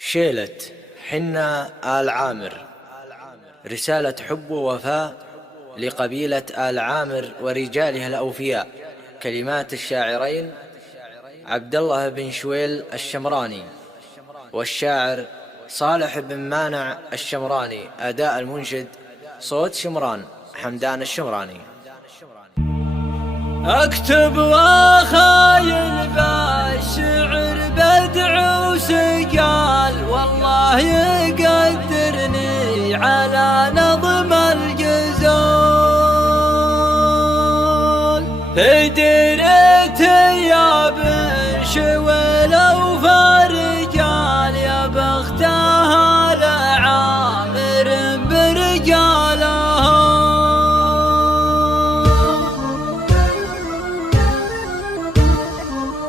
شيلة حنا آل عامر، رسالة حب ووفاء لقبيلة آل عامر ورجالها الأوفياء. كلمات الشاعرين عبد الله بن شويل الشمراني، والشاعر صالح بن مانع الشمراني. أداء المنشد صوت شمران حمدان الشمراني. اكتب واخايل بالشعر بدعو سجال، والله يقدرني على نظم الجزال. في ديرتي يا بن شويل وفرجال، يا بختها لعامر برجالها.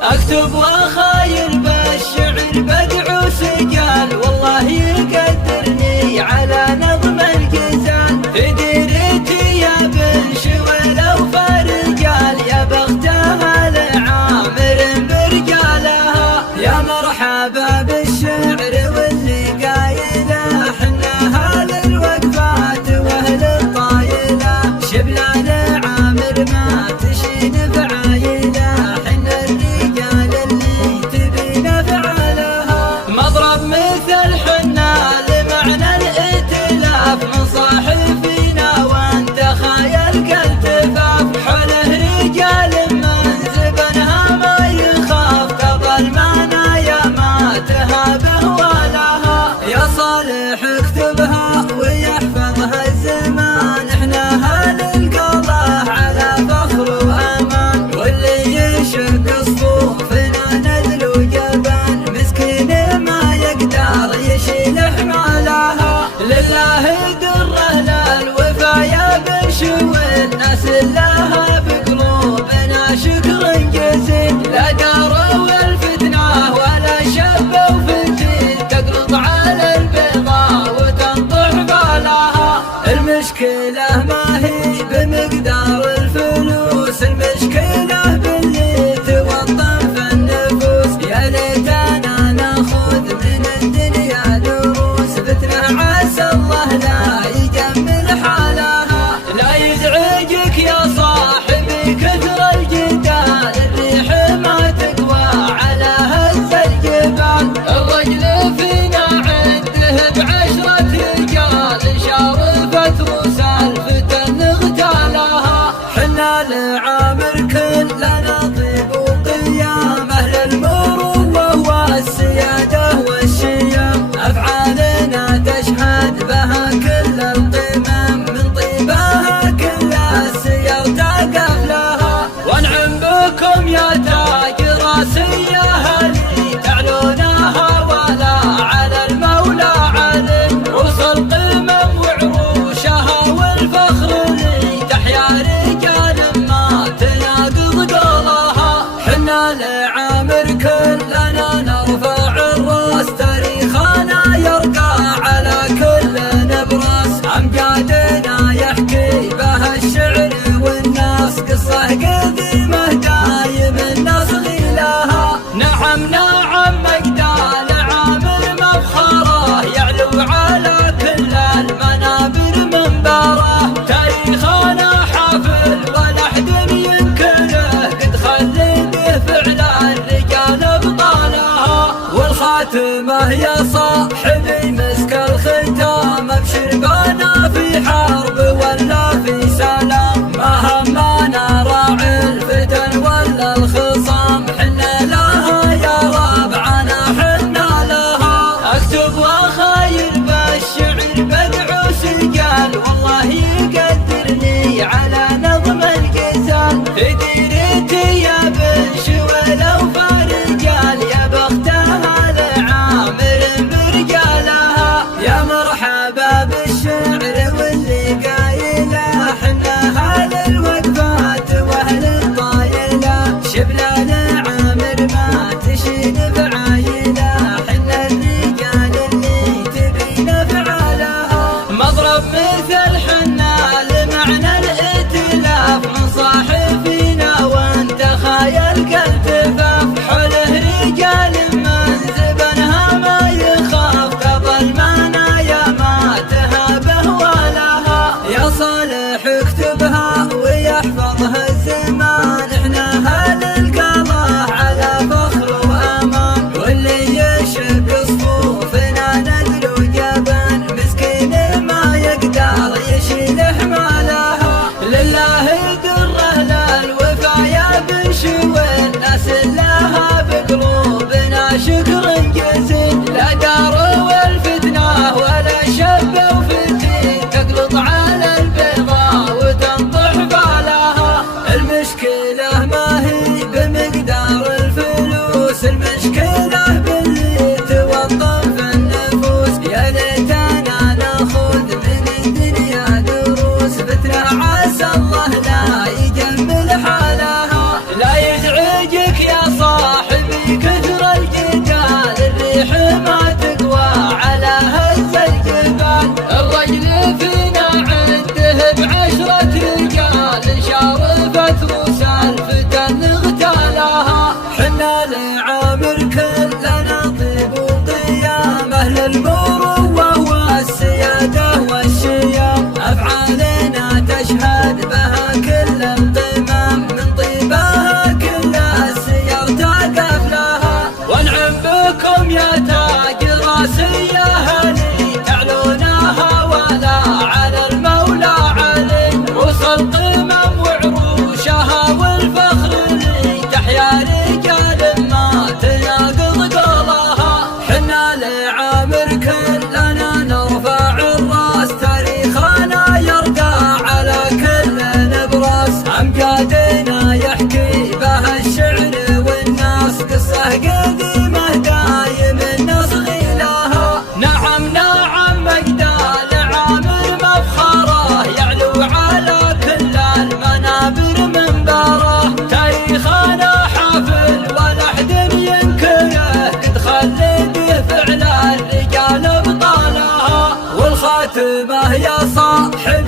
اكتب واخايل بالشعر بدعو سجال، والله يقدرني على نظم الجزال. في ديرتي يا بن شويل وفرجال، يا بختها لعامر برجالها. يا مرحبا بالشعر واللي قايله، حنا اهل الوقفات واهل الطايله. شبنا لعامر ما تشين بعايله، حنا الرجال اللي تبين فعلها. مضرب مثل حنا لمعنى الائتلاف، من صاحبنا وانت خايل كالتفاف. حوله رجال من زبنها ما يخاف، قبل منايا ما تهابه ولها. يا صالح اكتبها ويحفظها الزمان، احنا اهل القضاء على فخر وامان. واللي يشق صفوفنا نذل جبان، مسكين ما يقدر يشيل حمالها. لله دره للوفا يا بن شويل، ناس لها بقلوبنا شكر جزيل. لا داروا الفتنه ولا شبوا فتيل، تقرض على البيضاء وتنطح بالها. المشكله ما هي بمقدار الفلوس، المشكله باللي توطن في النفوس. يا ليتنا ناخذ من الدنيا دروس، فتنه عسى الله لا يجمل حالها. لا يزعجك يا صاحبي كثر الجدال، الريح ما تقوى على هز الجبال. الرجل فينا عنده بعشرة رجال، شارفت روس الفتن اغتالها. حنا لعامر كلنا طيب وقيام، اهل المروه والسياده والشيام. افعالنا تشهد بها كل القمم، من طيبها كل السير تقف لها. وانعم بكم يا تاج راسي يا اهلي، تعلونها ولا على المولى علي. روس القمم وعروشها والفخر لي، تحيا رجال ما تناقض قولها. حنا لعامر كلنا نرفع الراس، تاريخنا يرقى على كل نبراس. امجادنا يحكي بها الشعر والناس، قصه قديمه دايم الناس غيلها. نعم نعم مجدال عامر مفخره، يعلو على كل المنابر منبره. تاريخنا حافل ولا احد ينكره، قد خلده فعل الرجال ابطالها. والخاتمه يا صاحبي مسك الختام، ابشر بنا في حرب ولا في سلام. ما همنا راعي الفتن ولا الخصام، حنا لها يا ربعنا حنا لها. اكتب واخايل بالشعر بدعو سجال، والله يقدرني على نظم الجزال. في ديرتي يا بن شويل وفرجال، يا بختها لعامر برجالها. يا مرحبا بالشعر واللي قايله، تاج راسي أهلي تعلونها ولا على المولى علي وصل قمم وعروشها والفخر لي تحيا رجال ما تناقض قولها حنا لعامر كلنا نرفع الراس تاريخنا يرقى على كل نبراس أمجادنا يحكي بها الشعر والناس قصة قديمة دايم النصغي لها نعم نعم مجدال عامر مفخره يعلو على كل المنابر منبره تاريخنا حافل ولا أحد ينكره قد خلد فعل الرجال ابطالها والخاتمه يا صاحب